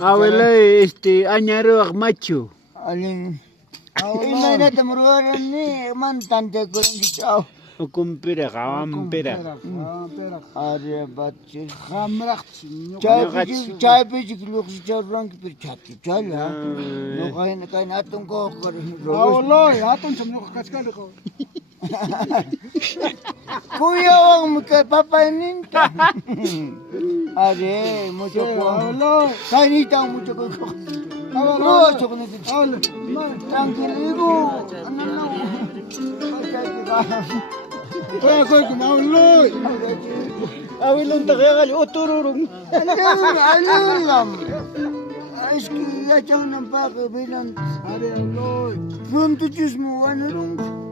Abuelo, añaro macho. Imagínate, ni mantan de con Kumpira, gampira. Are bachir chai pe look charang pe chatti chala no kain atun ko kar Aolo, atun samno kachkal ko. kuya wang ke papa ninta are mucho ko Aolo, kain itang mucho ko aolo, chok ni aolo. tranquilo Koy koy kum aolo. Awilong tagagal utururong. alam eski ya chang nampak bilang Are aolo. punto chismo ano